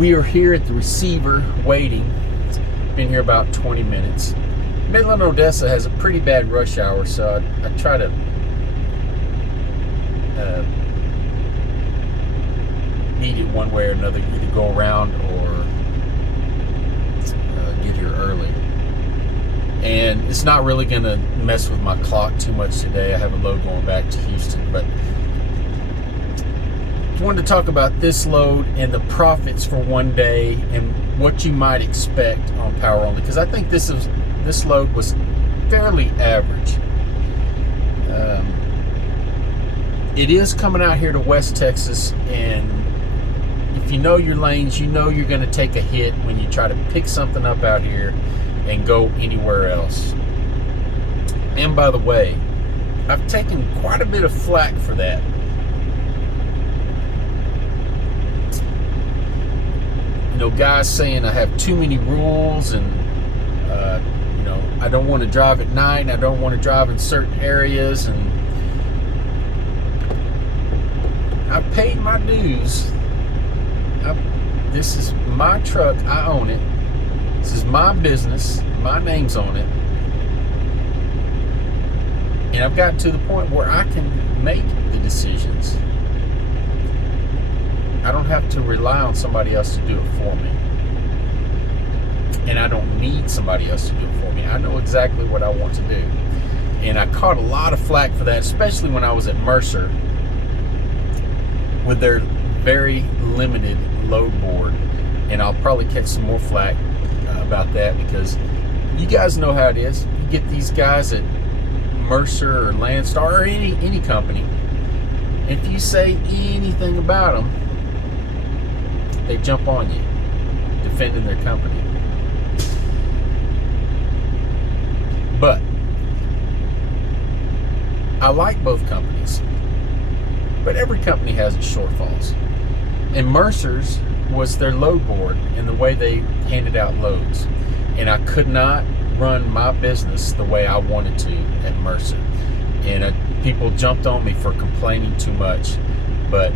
We are here at the receiver waiting. Been here about 20 minutes. Midland, Odessa has a pretty bad rush hour, so I try to beat it one way or another, either go around or get here early. And it's not really going to mess with my clock too much today. I have a load going back to Houston, but I wanted to talk about this load and the profits for one day and what you might expect on power only, because I think this load was fairly average. It is coming out here to West Texas, and if you know your lanes, you know you're going to take a hit when you try to pick something up out here and go anywhere else. And by the way, I've taken quite a bit of flack for that. You know, guys saying I have too many rules, and you know, I don't want to drive at night, and I don't want to drive in certain areas, and I paid my dues. This is my truck. I own it. This is my business. My name's on it. And I've gotten to the point where I can make the decisions. I don't have to rely on somebody else to do it for me. And I don't need somebody else to do it for me. I know exactly what I want to do. And I caught a lot of flack for that, especially when I was at Mercer with their very limited load board. And I'll probably catch some more flack about that, because you guys know how it is. You get these guys at Mercer or Landstar or any company, if you say anything about them, they jump on you, defending their company. But I like both companies, but every company has its shortfalls. And Mercer's was their load board and the way they handed out loads. And I could not run my business the way I wanted to at Mercer. And people jumped on me for complaining too much. But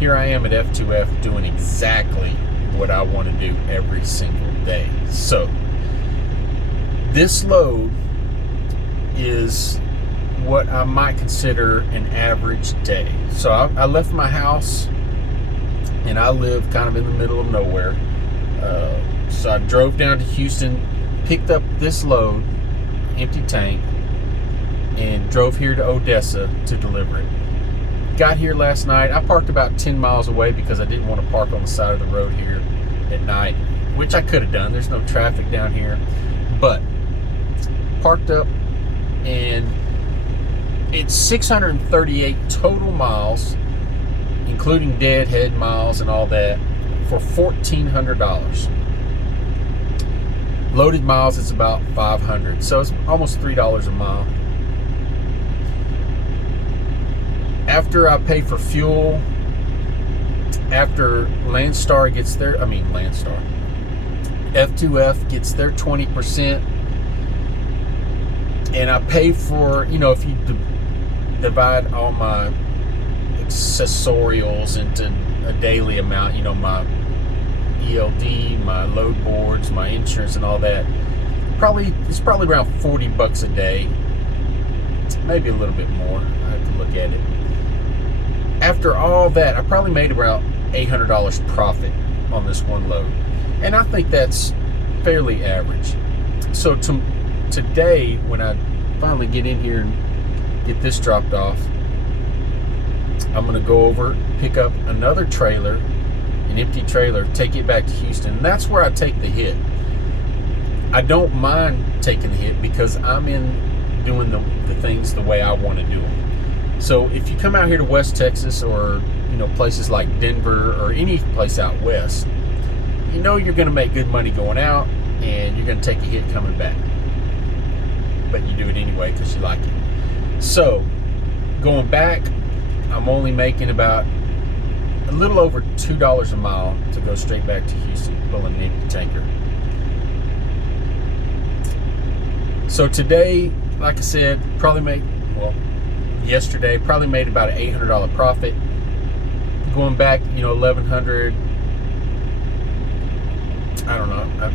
here I am at F2F doing exactly what I want to do every single day. So this load is what I might consider an average day. So I left my house, and I live kind of in the middle of nowhere. So I drove down to Houston, picked up this load, empty tank, and drove here to Odessa to deliver it. Got here last night. I parked about 10 miles away because I didn't want to park on the side of the road here at night, which I could have done. There's no traffic down here. But parked up, and it's 638 total miles, including deadhead miles and all that, for $1,400. Loaded miles is about 500, so it's almost $3 a mile. After I pay for fuel, after F2F gets their 20%, and I pay for, you know, if you divide all my accessorials into a daily amount, you know, my ELD, my load boards, my insurance and all that, it's probably around $40 a day, maybe a little bit more. I have to look at it. After all that, I probably made about $800 profit on this one load, and I think that's fairly average. So today, when I finally get in here and get this dropped off, I'm going to go over, pick up another trailer, an empty trailer, take it back to Houston. And that's where I take the hit. I don't mind taking the hit because I'm in doing the things the way I want to do them. So if you come out here to West Texas, or, you know, places like Denver or any place out west, you know you're going to make good money going out, and you're going to take a hit coming back. But you do it anyway because you like it. So going back, I'm only making about a little over $2 a mile to go straight back to Houston, pulling an empty tanker. So today, like I said, yesterday probably made about an $800 profit. Going back, you know, $1,100, I don't know, I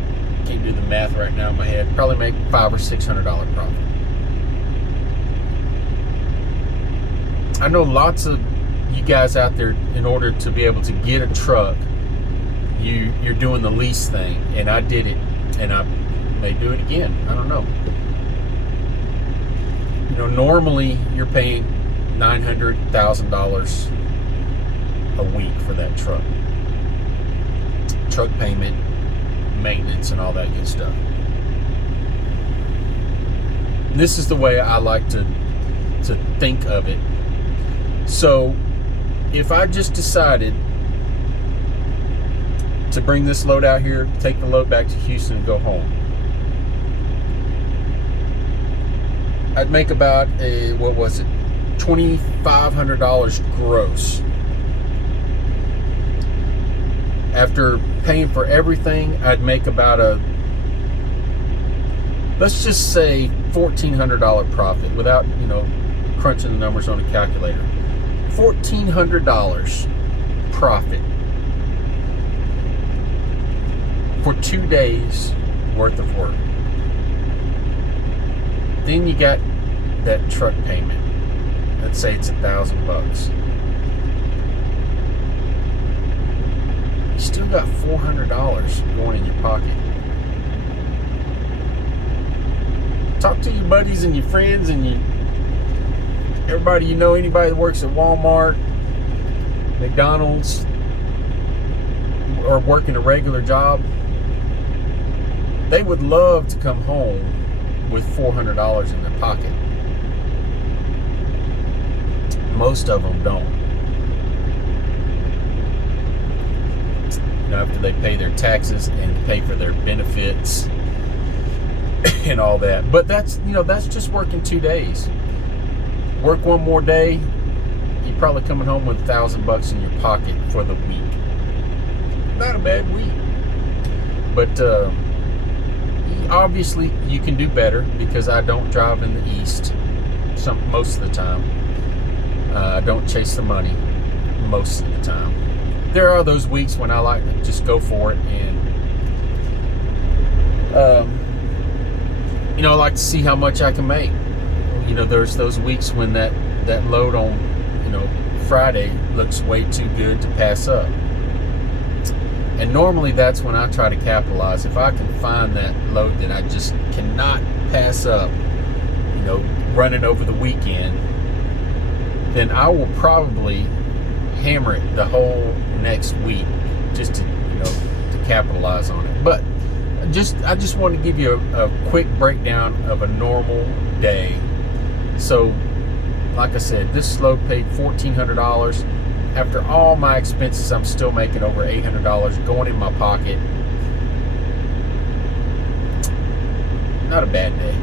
can't do the math right now in my head, probably make $500 or $600 profit. I know lots of you guys out there, in order to be able to get a truck, you're doing the lease thing, and I did it, and I may do it again. I don't know. You know, normally you're paying $900,000 a week for that truck. Truck payment, maintenance, and all that good stuff. And this is the way I like to think of it. So if I just decided to bring this load out here, take the load back to Houston, and go home, I'd make about $2,500 gross. After paying for everything, I'd make about let's just say $1,400 profit, without, you know, crunching the numbers on a calculator. $1,400 profit for 2 days worth of work. Then you got that truck payment. Let's say it's $1,000. You still got $400 going in your pocket. Talk to your buddies and your friends and everybody you know, anybody that works at Walmart, McDonald's, or working a regular job. They would love to come home with $400 in their pocket. Most of them don't. You know, after they pay their taxes and pay for their benefits and all that. But that's just working 2 days. Work one more day, you're probably coming home with $1,000 in your pocket for the week. Not a bad week. But obviously you can do better, because I don't drive in the east most of the time. I don't chase the money most of the time. There are those weeks when I like to just go for it, and I like to see how much I can make. You know, there's those weeks when that load on, Friday looks way too good to pass up. And normally that's when I try to capitalize. If I can find that load that I just cannot pass up, running over the weekend, then I will probably hammer it the whole next week just to capitalize on it. But I just want to give you a quick breakdown of a normal day. So, like I said, this load paid $1,400. After all my expenses, I'm still making over $800 going in my pocket. Not a bad day.